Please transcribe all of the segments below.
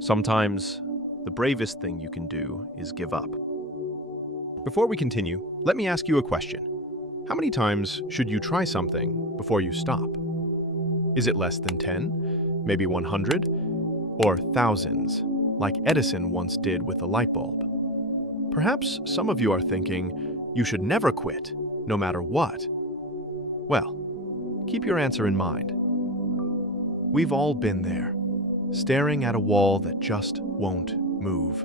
Sometimes, the bravest thing you can do is give up. Before we continue, let me ask you a question. How many times should you try something before you stop? Is it less than 10, maybe 100, or thousands, like Edison once did with the light bulb? Perhaps some of you are thinking, you should never quit, no matter what. Well, keep your answer in mind. We've all been there, staring at a wall that just won't move.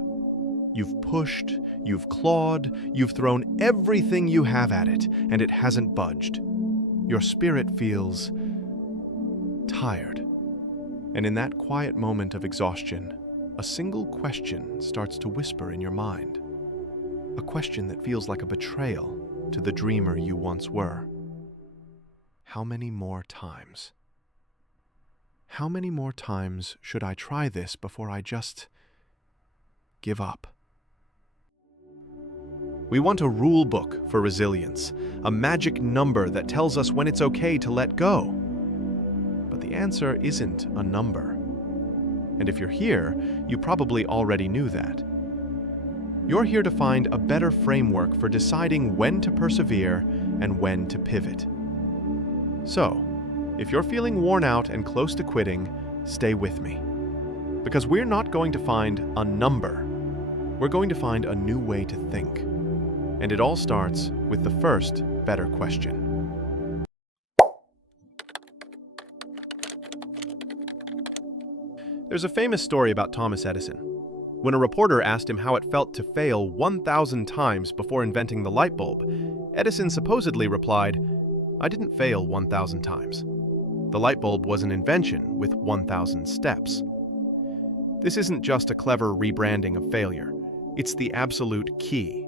You've pushed, you've clawed, you've thrown everything you have at it, and it hasn't budged. Your spirit feels tired. And in that quiet moment of exhaustion, a single question starts to whisper in your mind. A question that feels like a betrayal to the dreamer you once were. How many more times? How many more times should I try this before I just give up? We want a rule book for resilience, a magic number that tells us when it's okay to let go. But the answer isn't a number. And if you're here, you probably already knew that. You're here to find a better framework for deciding when to persevere and when to pivot. So, if you're feeling worn out and close to quitting, stay with me. Because we're not going to find a number. We're going to find a new way to think. And it all starts with the first better question. There's a famous story about Thomas Edison. When a reporter asked him how it felt to fail 1,000 times before inventing the light bulb, Edison supposedly replied, "I didn't fail 1,000 times. The light bulb was an invention with 1,000 steps." This isn't just a clever rebranding of failure. It's the absolute key.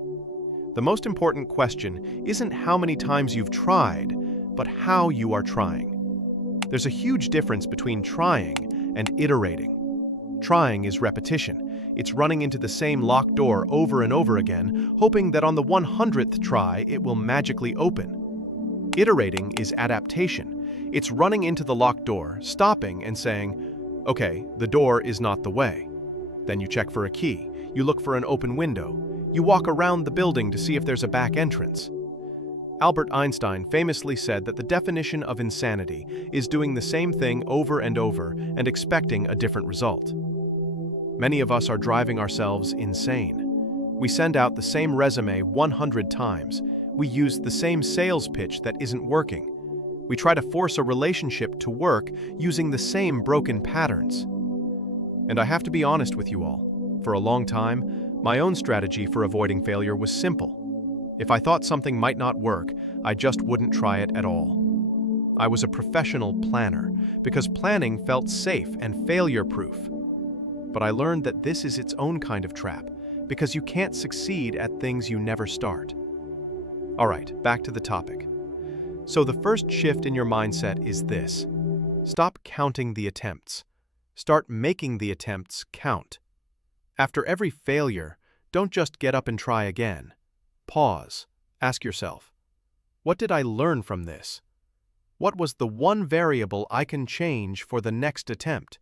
The most important question isn't how many times you've tried, but how you are trying. There's a huge difference between trying and iterating. Trying is repetition. It's running into the same locked door over and over again, hoping that on the 100th try it will magically open. Iterating is adaptation. It's running into the locked door, stopping and saying, "Okay, the door is not the way." Then you check for a key. You look for an open window. You walk around the building to see if there's a back entrance. Albert Einstein famously said that the definition of insanity is doing the same thing over and over and expecting a different result. Many of us are driving ourselves insane. We send out the same resume 100 times. We use the same sales pitch that isn't working. We try to force a relationship to work using the same broken patterns. And I have to be honest with you all. For a long time, my own strategy for avoiding failure was simple. If I thought something might not work, I just wouldn't try it at all. I was a professional planner because planning felt safe and failure-proof. But I learned that this is its own kind of trap because you can't succeed at things you never start. All right, back to the topic. So the first shift in your mindset is this. Stop counting the attempts. Start making the attempts count. After every failure, don't just get up and try again. Pause. Ask yourself, what did I learn from this? What was the one variable I can change for the next attempt?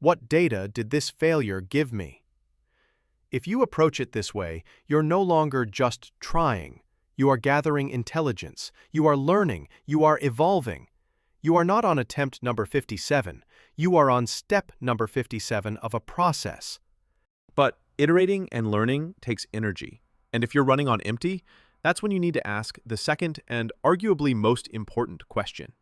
What data did this failure give me? If you approach it this way, you're no longer just trying. You are gathering intelligence. You are learning. You are evolving. You are not on attempt number 57. You are on step number 57 of a process. But iterating and learning takes energy. And if you're running on empty, that's when you need to ask the second and arguably most important question.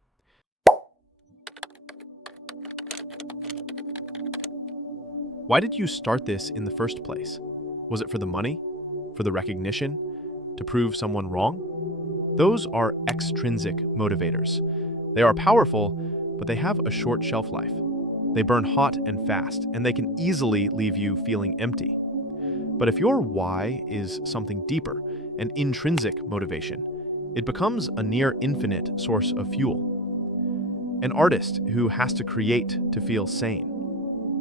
Why did you start this in the first place? Was it for the money? For the recognition? To prove someone wrong? Those are extrinsic motivators. They are powerful, but they have a short shelf life. They burn hot and fast, and they can easily leave you feeling empty. But if your why is something deeper, an intrinsic motivation, it becomes a near infinite source of fuel. An artist who has to create to feel sane.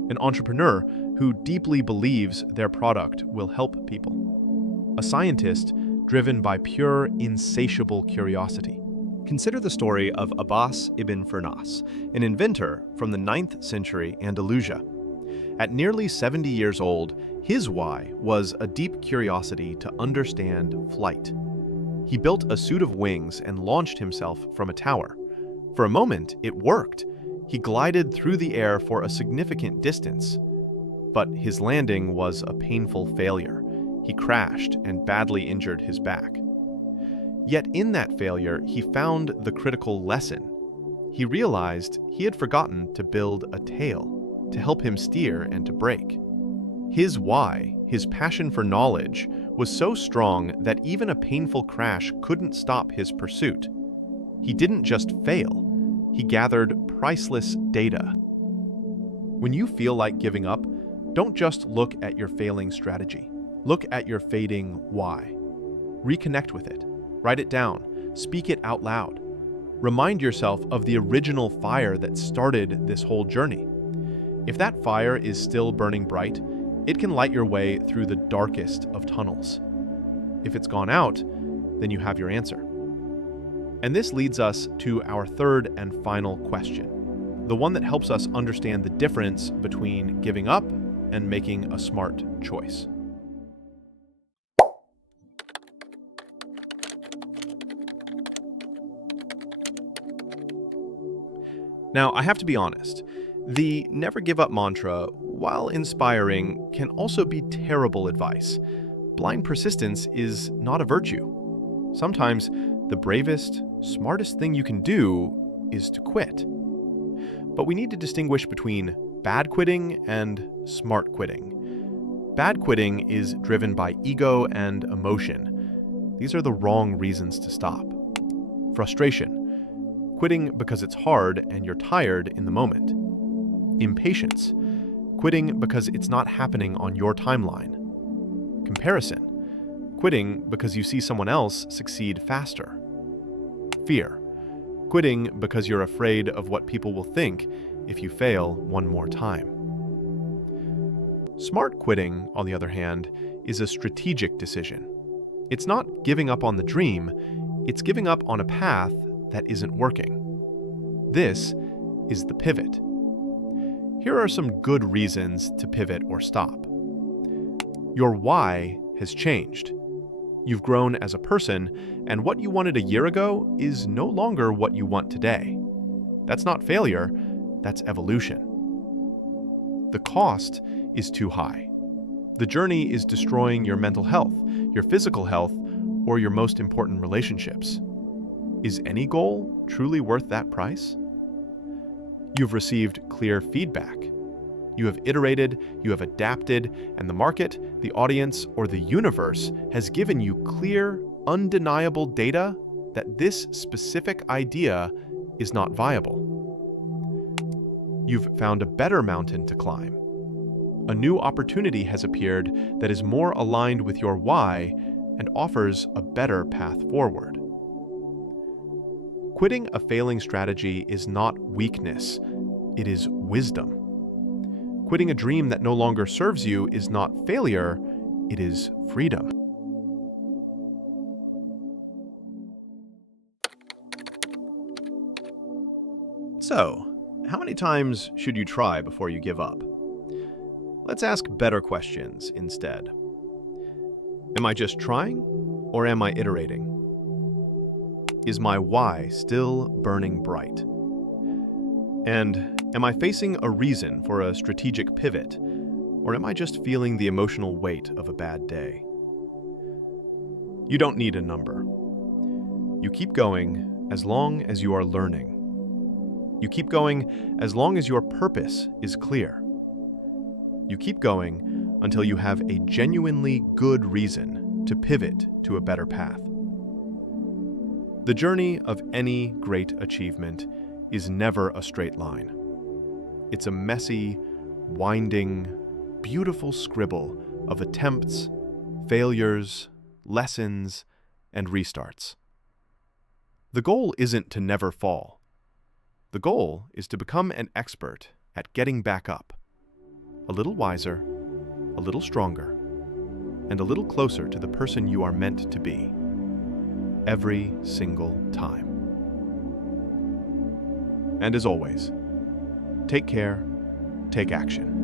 An entrepreneur who deeply believes their product will help people. A scientist driven by pure, insatiable curiosity. Consider the story of Abbas ibn Firnas, an inventor from the 9th century Andalusia. At nearly 70 years old, his why was a deep curiosity to understand flight. He built a suit of wings and launched himself from a tower. For a moment, it worked. He glided through the air for a significant distance. But his landing was a painful failure. He crashed and badly injured his back. Yet in that failure, he found the critical lesson. He realized he had forgotten to build a tail to help him steer and to brake. His why, his passion for knowledge, was so strong that even a painful crash couldn't stop his pursuit. He didn't just fail, he gathered priceless data. When you feel like giving up, don't just look at your failing strategy. Look at your fading why. Reconnect with it. Write it down. Speak it out loud. Remind yourself of the original fire that started this whole journey. If that fire is still burning bright, it can light your way through the darkest of tunnels. If it's gone out, then you have your answer. And this leads us to our third and final question, the one that helps us understand the difference between giving up and making a smart choice. Now, I have to be honest, the never give up mantra, while inspiring, can also be terrible advice. Blind persistence is not a virtue. Sometimes the bravest, smartest thing you can do is to quit. But we need to distinguish between bad quitting and smart quitting. Bad quitting is driven by ego and emotion. These are the wrong reasons to stop. Frustration. Quitting because it's hard and you're tired in the moment. Impatience. Quitting because it's not happening on your timeline. Comparison. Quitting because you see someone else succeed faster. Fear. Quitting because you're afraid of what people will think if you fail one more time. Smart quitting, on the other hand, is a strategic decision. It's not giving up on the dream, it's giving up on a path that isn't working. This is the pivot. Here are some good reasons to pivot or stop. Your why has changed. You've grown as a person, and what you wanted a year ago is no longer what you want today. That's not failure, that's evolution. The cost is too high. The journey is destroying your mental health, your physical health, or your most important relationships. Is any goal truly worth that price? You've received clear feedback. You have iterated, you have adapted, and the market, the audience, or the universe has given you clear, undeniable data that this specific idea is not viable. You've found a better mountain to climb. A new opportunity has appeared that is more aligned with your why and offers a better path forward. Quitting a failing strategy is not weakness, it is wisdom. Quitting a dream that no longer serves you is not failure, it is freedom. So, how many times should you try before you give up? Let's ask better questions instead. Am I just trying, or am I iterating? Is my why still burning bright? And am I facing a reason for a strategic pivot, or am I just feeling the emotional weight of a bad day? You don't need a number. You keep going as long as you are learning. You keep going as long as your purpose is clear. You keep going until you have a genuinely good reason to pivot to a better path. The journey of any great achievement is never a straight line. It's a messy, winding, beautiful scribble of attempts, failures, lessons, and restarts. The goal isn't to never fall. The goal is to become an expert at getting back up, a little wiser, a little stronger, and a little closer to the person you are meant to be, every single time. And as always, take care, take action.